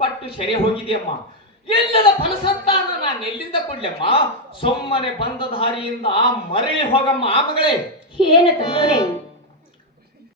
ಪಟ್ಟು ಸೆರೆ ಹೋಗಿದೆಯಮ್ಮ. ಎಲ್ಲದ ಫಲಸಂತಾನ ನಾನು ಎಲ್ಲಿಂದ ಕೊಡ್ಲಮ್ಮ? ಸುಮ್ಮನೆ ಬಂದ ದಾರಿಯಿಂದ ಮರಳಿ ಹೋಗಮ್ಮ ಆ ಮಗಳೇ. ಏನು ತಂದವ್ರೆ